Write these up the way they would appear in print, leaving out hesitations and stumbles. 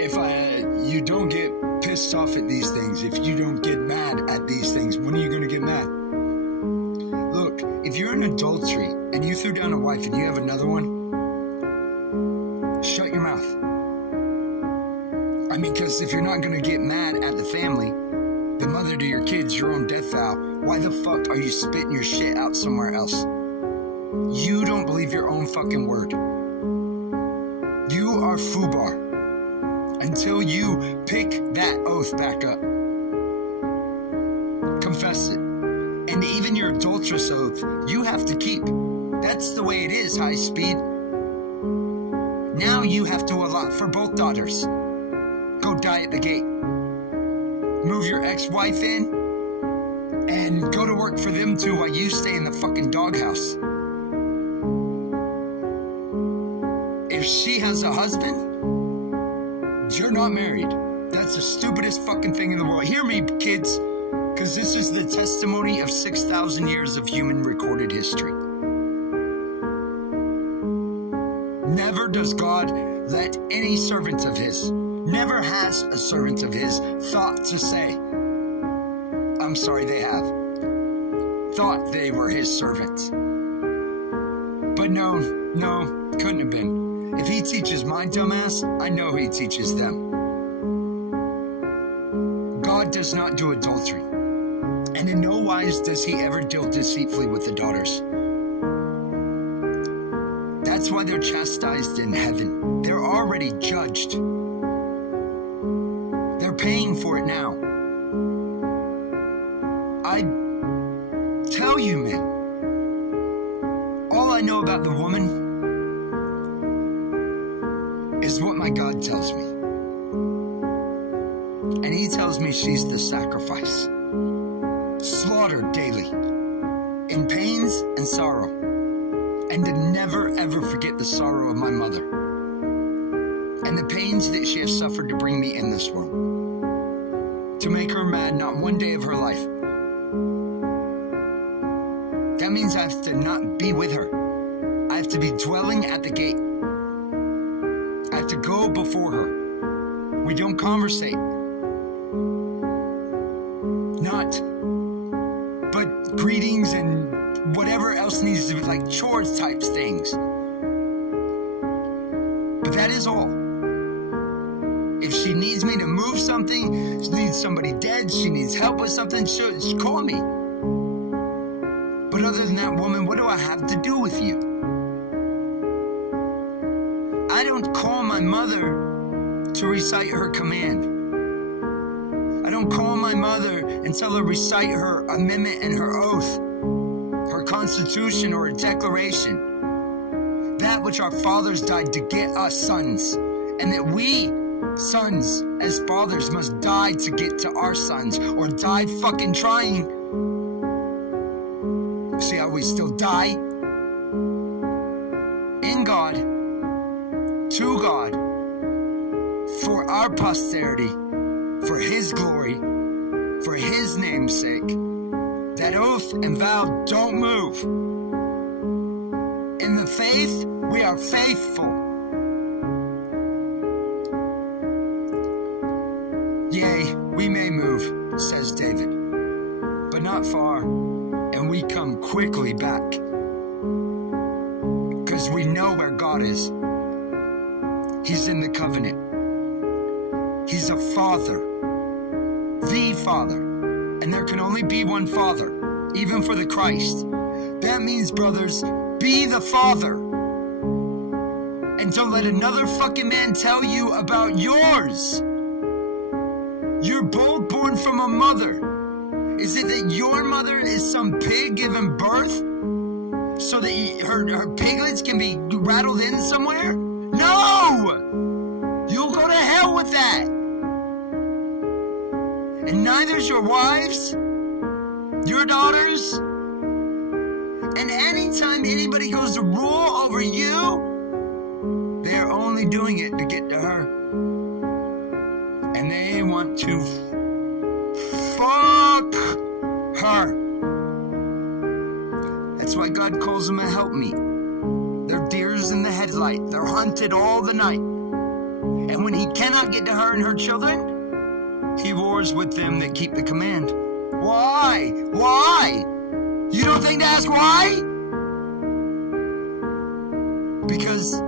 You don't get pissed off at these things, if you don't get mad at these things, when are you going to get mad? Look, if you're in adultery and you threw down a wife and you have another one, shut your mouth. I mean, because if you're not going to get mad at the family, the mother to your kids, your own death vow, why the fuck are you spitting your shit out somewhere else? You don't believe your own fucking word. You are FUBAR. Until you pick that oath back up. Confess it. And even your adulterous oath, you have to keep. That's the way it is, High Speed. Now you have to allot for both daughters. Go die at the gate. Move your ex-wife in and go to work for them too while you stay in the fucking doghouse. If she has a husband, you're not married. That's the stupidest fucking thing in the world. Hear me, kids, because this is the testimony of 6,000 years of human recorded history. Never does God let any servant of his, never has a servant of his thought to say, I'm sorry, they have, thought they were his servants. But no, couldn't have been. If he teaches my dumbass, I know he teaches them. God does not do adultery. And in no wise does he ever deal deceitfully with the daughters. That's why they're chastised in heaven. They're already judged. They're paying for it now. I tell you, men, all I know about the woman is what my God tells me. And he tells me she's the sacrifice, slaughtered daily, in pains and sorrow, and to never ever forget the sorrow of my mother, and the pains that she has suffered to bring me in this world, to make her mad not one day of her life. That means I have to not be with her. I have to be dwelling at the gate. I have to go before her. We don't conversate. Not, but greetings and whatever else needs to be, like chores types things. But that is all. If she needs me to move something, she needs somebody dead, she needs help with something, she'll call me. But other than that, woman, what do I have to do with you? I don't call my mother to recite her command. I don't call my mother and tell her recite her amendment and her oath, her constitution or her declaration. That which our fathers died to get us sons, and that we, sons, as fathers, must die to get to our sons, or die fucking trying. See how we still die? In God, to God, for our posterity, for his glory, for his name's sake. That oath and vow don't move. In the faith, we are faithful. Yea, we may move, says David, but not far, and we come quickly back. Because we know where God is. He's in the covenant. He's a father, the Father, and there can only be one Father, even for the Christ. That means, brothers, be the Father, and don't let another fucking man tell you about yours. You're both born from a mother. Is it that your mother is some pig giving birth so that her piglets can be rattled in somewhere? No! You'll go to hell with that. And neither's your wives, your daughters. And anytime anybody goes to rule over you, they're only doing it to get to her. And they want to fuck her. That's why God calls them a helpmeet. They're deers in the headlight. They're hunted all the night. And when he cannot get to her and her children, he wars with them that keep the command. Why? Why? You don't think to ask why? Because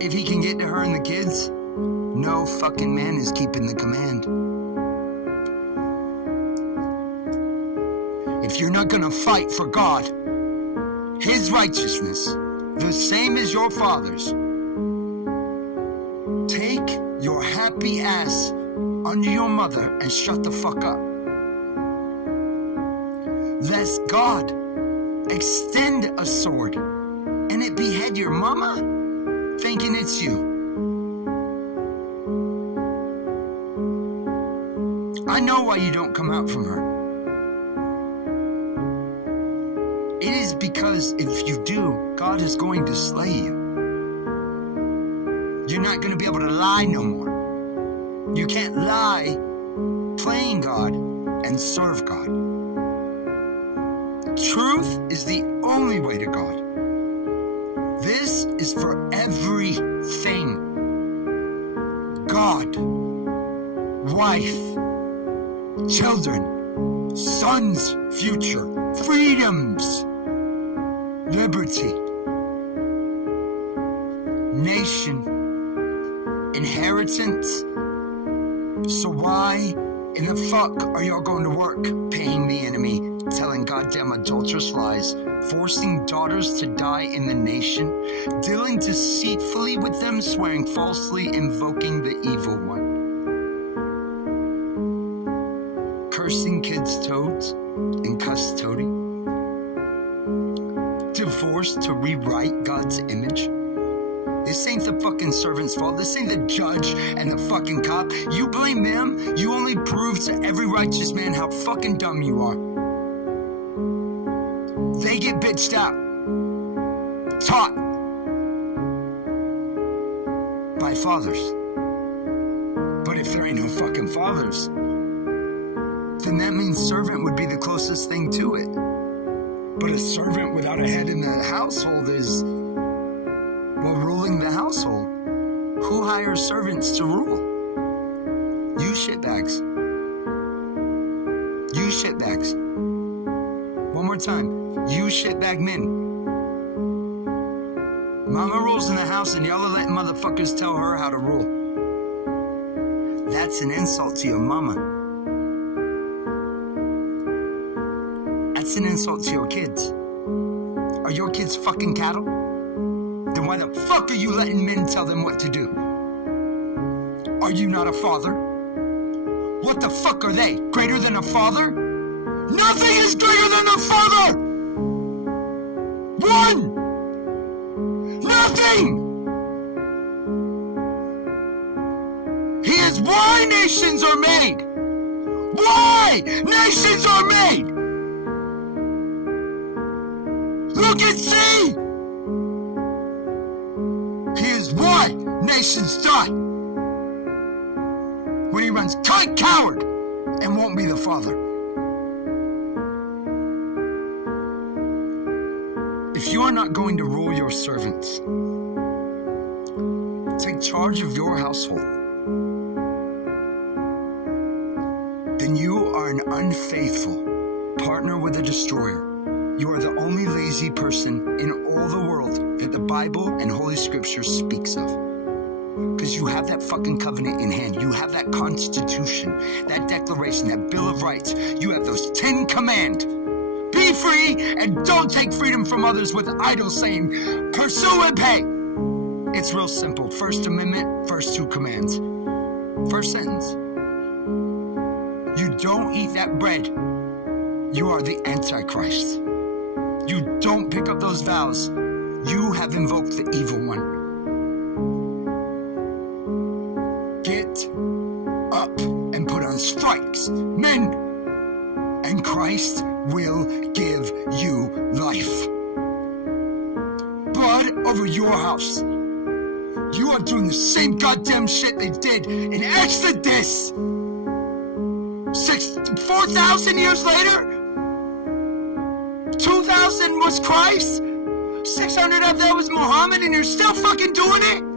if he can get to her and the kids, no fucking man is keeping the command. If you're not gonna fight for God, his righteousness, the same as your father's, take your happy ass under your mother and shut the fuck up. Lest God extend a sword and it behead your mama, thinking it's you. I know why you don't come out from her. It is because if you do, God is going to slay you. You're not going to be able to lie no more. You can't lie playing God and serve God. Truth is the only way to God. This is for everything. God, wife, children, son's future, freedoms, liberty, nation, inheritance. So why in the fuck are y'all going to work, paying the enemy, telling goddamn adulterous lies, forcing daughters to die in the nation, dealing deceitfully with them, swearing falsely, invoking the evil one, cursing kids' toads in custody, divorced to rewrite God's image? This ain't the fucking servant's fault. This ain't the judge and the fucking cop. You blame them, you only prove to every righteous man how fucking dumb you are. They get bitched out, taught by fathers. But if there ain't no fucking fathers, then that means servant would be the closest thing to it. But a servant without a head in the household is, well, ruling the household. Who hires servants to rule? You shitbags. You shitbags. One more time. You shitbag men. Mama rules in the house and y'all are letting motherfuckers tell her how to rule. That's an insult to your mama. That's an insult to your kids. Are your kids fucking cattle? Then why the fuck are you letting men tell them what to do? Are you not a father? What the fuck are they? Greater than a father? Nothing is greater than a father! One! Nothing! He is why nations are made! Why nations are made! Look and see! He is why nations die! When he runs coward and won't be the father. If you are not going to rule your servants, take charge of your household, then you are an unfaithful partner with a destroyer. You are the only lazy person in all the world that the Bible and Holy Scripture speaks of. Because you have that fucking covenant in hand. You have that Constitution, that Declaration, that Bill of Rights. You have those 10 commands. Be free and don't take freedom from others with idle saying, pursue and pay. It's real simple. First Amendment, first 2 commands. First sentence. You don't eat that bread. You are the Antichrist. You don't pick up those vows. You have invoked the evil one. Get up and put on stripes, men, and Christ will give you life. Blood over your house. You are doing the same goddamn shit they did in Exodus. 4,000 years later? 2,000 was Christ? 600 of that was Muhammad, and you're still fucking doing it?